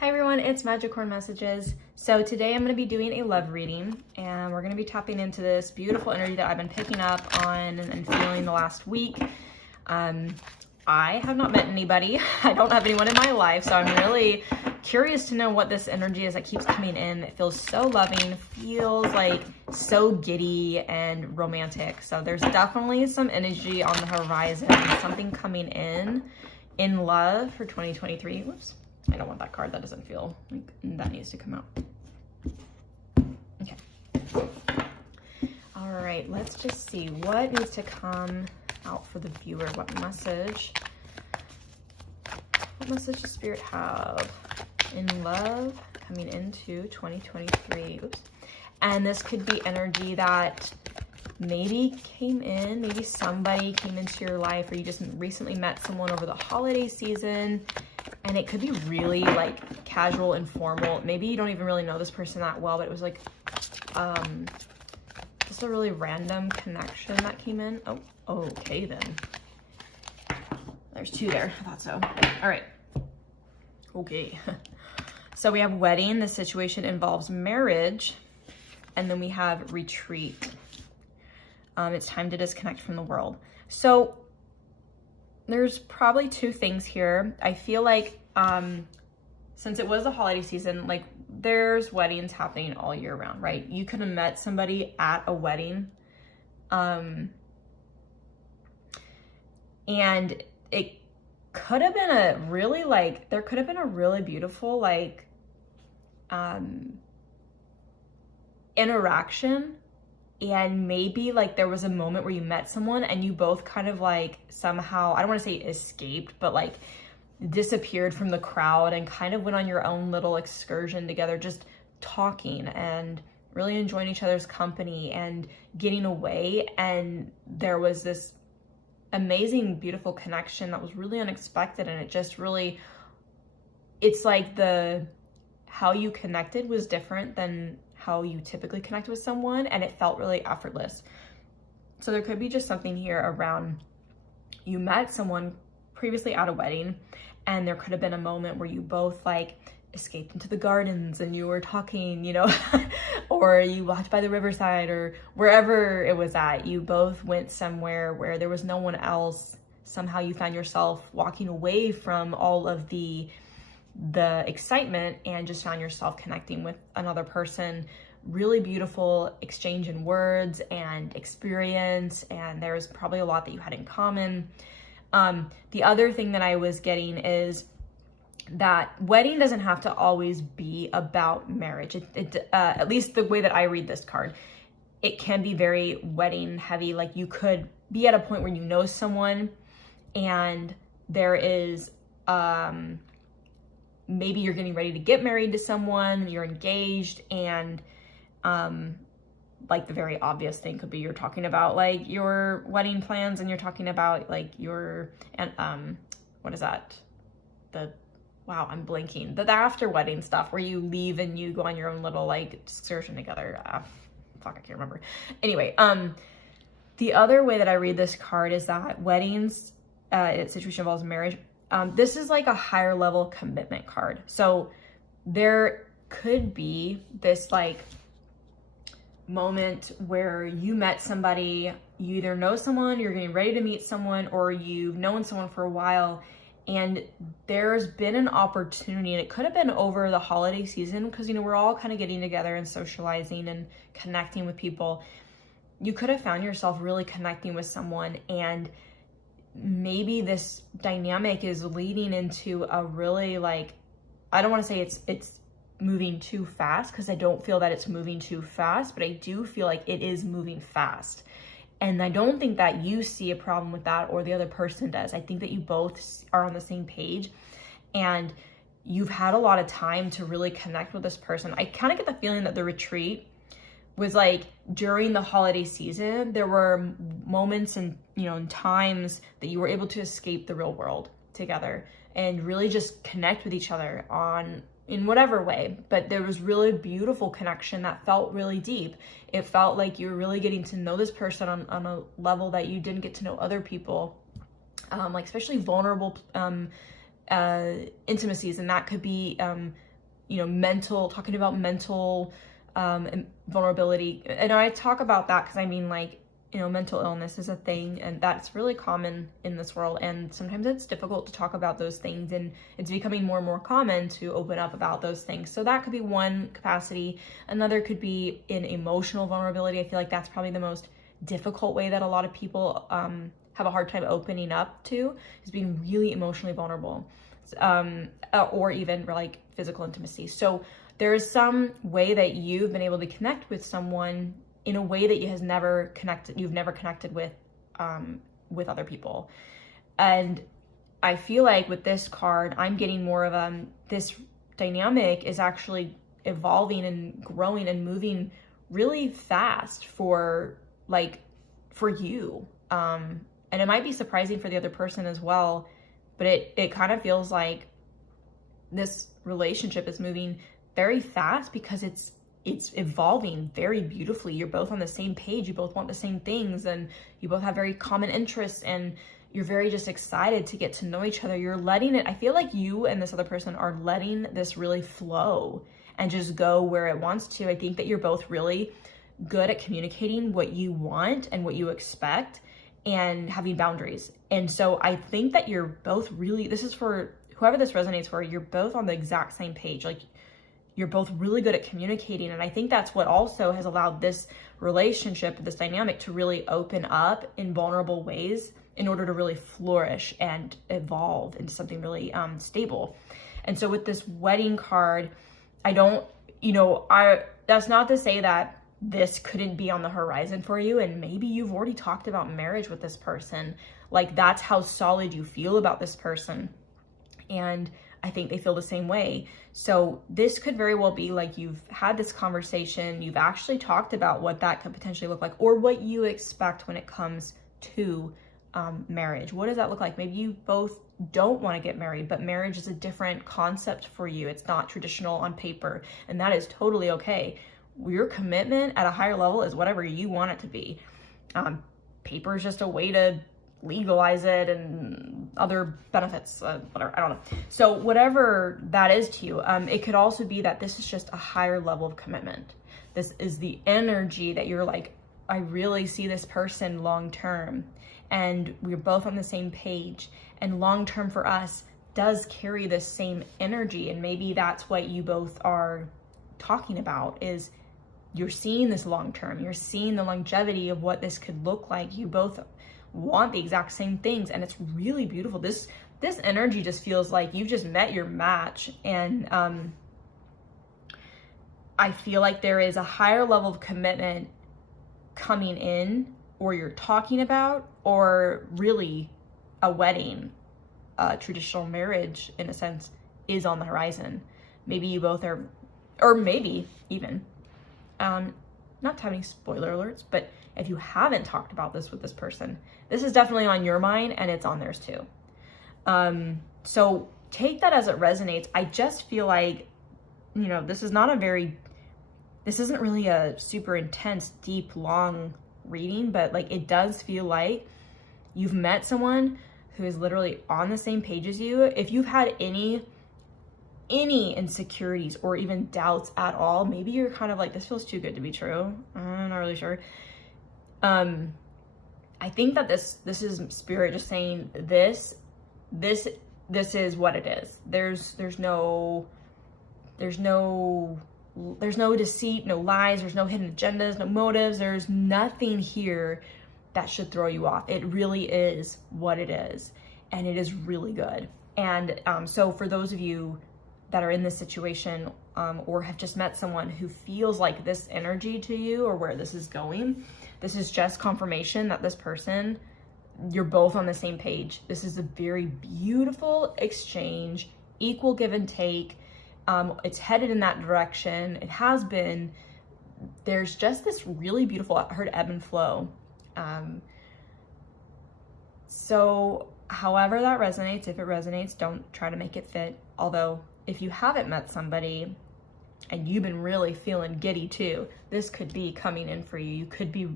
Hi everyone, it's Madgicorn Messages. So today I'm going to be doing a love reading and we're going to be tapping into this beautiful energy that I've been picking up on and feeling the last week. I have not met anybody. I don't have anyone in my life, so I'm really curious to know what this energy is that keeps coming in. It feels so loving, feels like so giddy and romantic. So there's definitely some energy on the horizon, something coming in love for 2023. Whoops. I don't want that card. That doesn't feel like that needs to come out. Okay. All right, let's just see what needs to come out for the viewer. What message does Spirit have in love coming into 2023? Oops. And this could be energy that maybe came in, maybe somebody came into your life, or you just recently met someone over the holiday season. And it could be really like casual, informal. Maybe you don't even really know this person that well, but it was like just a really random connection that came in. Oh, okay then. There's two there. I thought so. All right. Okay. So we have wedding. The situation involves marriage. And then we have retreat. It's time to disconnect from the world. So there's probably two things here. I feel like since it was the holiday season, like there's weddings happening all year round, right? You could have met somebody at a wedding. And it could have been a really there could have been a really beautiful interaction. And maybe there was a moment where you met someone and you both kind of somehow, I don't want to say escaped, but disappeared from the crowd and kind of went on your own little excursion together, just talking and really enjoying each other's company and getting away. And there was this amazing, beautiful connection that was really unexpected. And it just really, it's like how you connected was different than how you typically connect with someone, and it felt really effortless. So there could be just something here around you met someone previously at a wedding, and there could have been a moment where you both escaped into the gardens and you were talking, or you walked by the riverside or wherever it was at. You both went somewhere where there was no one else. Somehow you found yourself walking away from all of the excitement and just found yourself connecting with another person. Really beautiful exchange in words and experience, and there's probably a lot that you had in common. The other thing that I was getting is that wedding doesn't have to always be about marriage. At least the way that I read this card, it can be very wedding heavy. You could be at a point where you know someone and there is maybe you're getting ready to get married to someone, you're engaged, and the very obvious thing could be you're talking about your wedding plans, and you're talking about your, and what is that? Wow, I'm blinking. The after wedding stuff where you leave and you go on your own little excursion together. Fuck, I can't remember. Anyway, the other way that I read this card is that weddings, situation involves marriage. This is a higher level commitment card. So there could be this moment where you met somebody, you either know someone, you're getting ready to meet someone, or you've known someone for a while, and there's been an opportunity, and it could have been over the holiday season because, we're all kind of getting together and socializing and connecting with people. You could have found yourself really connecting with someone, and maybe this dynamic is leading into a really I don't want to say it's moving too fast, because I don't feel that it's moving too fast, but I do feel like it is moving fast. And I don't think that you see a problem with that or the other person does. I think that you both are on the same page and you've had a lot of time to really connect with this person. I kind of get the feeling that the retreat was during the holiday season. There were moments and times that you were able to escape the real world together and really just connect with each other in whatever way. But there was really beautiful connection that felt really deep. It felt like you were really getting to know this person on a level that you didn't get to know other people, especially vulnerable intimacies, and that could be talking about mental vulnerability. And I talk about that because I mean, like, mental illness is a thing, and that's really common in this world. And sometimes it's difficult to talk about those things, and it's becoming more and more common to open up about those things. So that could be one capacity. Another could be in emotional vulnerability. I feel like that's probably the most difficult way that a lot of people have a hard time opening up to, is being really emotionally vulnerable, or even like physical intimacy. So there is some way that you've been able to connect with someone in a way that you've never connected with other people. And I feel like with this card, I'm getting more of this dynamic is actually evolving and growing and moving really fast for you. And it might be surprising for the other person as well, but it kind of feels like this relationship is moving very fast because it's evolving very beautifully. You're both on the same page. You both want the same things, and you both have very common interests, and you're very just excited to get to know each other. You're letting it, I feel like you and this other person are letting this really flow and just go where it wants to. I think that you're both really good at communicating what you want and what you expect and having boundaries. And so I think that you're both really, this is for whoever this resonates for, you're both on the exact same page. Like, you're both really good at communicating. And I think that's what also has allowed this relationship, this dynamic, to really open up in vulnerable ways in order to really flourish and evolve into something really stable. And so with this wedding card, that's not to say that this couldn't be on the horizon for you. And maybe you've already talked about marriage with this person. Like, that's how solid you feel about this person. And I think they feel the same way. So this could very well be like you've had this conversation, you've actually talked about what that could potentially look like, or what you expect when it comes to marriage. What does that look like? Maybe you both don't want to get married, but marriage is a different concept for you. It's not traditional on paper, and that is totally okay. Your commitment at a higher level is whatever you want it to be. Paper is just a way to legalize it and other benefits, whatever, I don't know. So whatever that is to you, it could also be that this is just a higher level of commitment. This is the energy that you're like, I really see this person long term, and we're both on the same page, and long term for us does carry this same energy. And maybe that's what you both are talking about, is you're seeing this long term, you're seeing the longevity of what this could look like. You both want the exact same things, and it's really beautiful. This energy just feels like you've just met your match. And I feel like there is a higher level of commitment coming in, or you're talking about, or really a wedding, traditional marriage in a sense, is on the horizon. Maybe you both are, or maybe even not to have any spoiler alerts, but if you haven't talked about this with this person, this is definitely on your mind, and it's on theirs too. So take that as it resonates. I just feel like, this isn't really a super intense, deep, long reading, but like, it does feel like you've met someone who is literally on the same page as you. If you've had any insecurities or even doubts at all, maybe you're kind of like, this feels too good to be true. I'm not really sure. I think that this is spirit just saying this is what it is. There's no deceit, no lies, there's no hidden agendas, no motives. There's nothing here that should throw you off. It really is what it is, and it is really good. And so for those of you that are in this situation, or have just met someone who feels like this energy to you, or where this is going, this is just confirmation that this person, you're both on the same page. This is a very beautiful exchange, equal give and take. It's headed in that direction. It has been. There's just this really beautiful, I heard ebb and flow. So however that resonates, if it resonates, don't try to make it fit. Although if you haven't met somebody and you've been really feeling giddy too, this could be coming in for you. You could be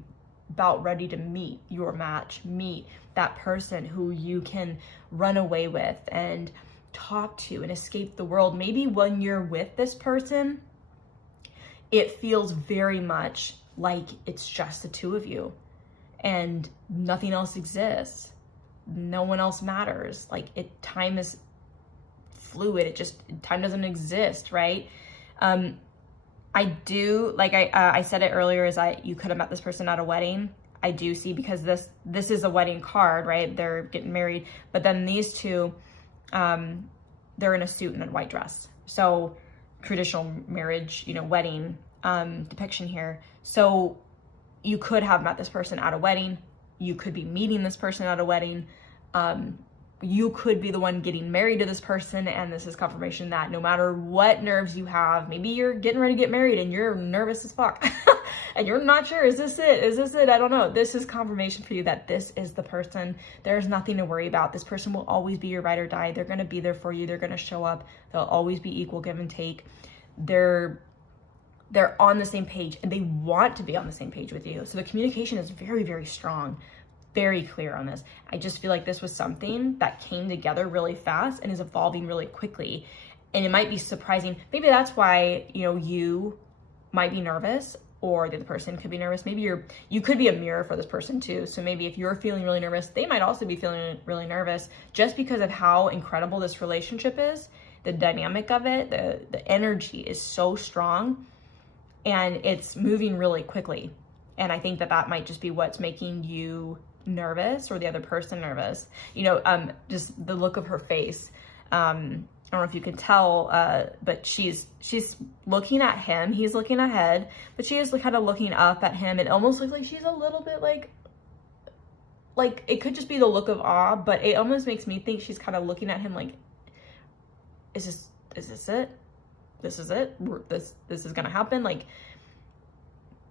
about ready to meet your match, meet that person who you can run away with and talk to and escape the world. Maybe when you're with this person, it feels very much like it's just the two of you and nothing else exists. No one else matters. Like time is fluid. Time doesn't exist, right? I do, like I said it earlier, is you could have met this person at a wedding. I do see, because this is a wedding card, right? They're getting married, but then these two, they're in a suit and a white dress. So traditional marriage, wedding depiction here. So you could have met this person at a wedding. You could be meeting this person at a wedding. You could be the one getting married to this person, and this is confirmation that no matter what nerves you have, maybe you're getting ready to get married and you're nervous as fuck and you're not sure, is this it? I don't know. This is confirmation for you that this is the person. There's nothing to worry about. This person will always be your ride or die. They're going to be there for you. They're going to show up. They'll always be equal give and take. They're on the same page, and they want to be on the same page with you. So the communication is very, very strong. Very clear on this. I just feel like this was something that came together really fast and is evolving really quickly. And it might be surprising. Maybe that's why, you might be nervous, or the other person could be nervous. Maybe you could be a mirror for this person too. So maybe if you're feeling really nervous, they might also be feeling really nervous, just because of how incredible this relationship is. The dynamic of it, the energy is so strong, and it's moving really quickly. And I think that might just be what's making you nervous, or the other person nervous. Just the look of her face. I don't know if you can tell, but she's looking at him. He's looking ahead, but she is kind of looking up at him. It almost looks like she's a little bit like it could just be the look of awe, but it almost makes me think she's kind of looking at him like, is this it? This is it? This is gonna happen? Like,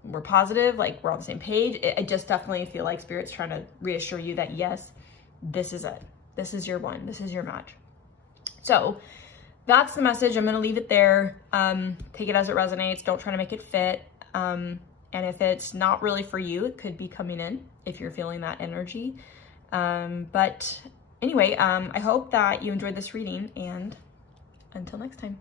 we're positive, like we're on the same page. I just definitely feel like Spirit's trying to reassure you that yes, this is it. This is your one. This is your match. So that's the message. I'm going to leave it there. Take it as it resonates. Don't try to make it fit. And if it's not really for you, it could be coming in if you're feeling that energy. But anyway, I hope that you enjoyed this reading, and until next time.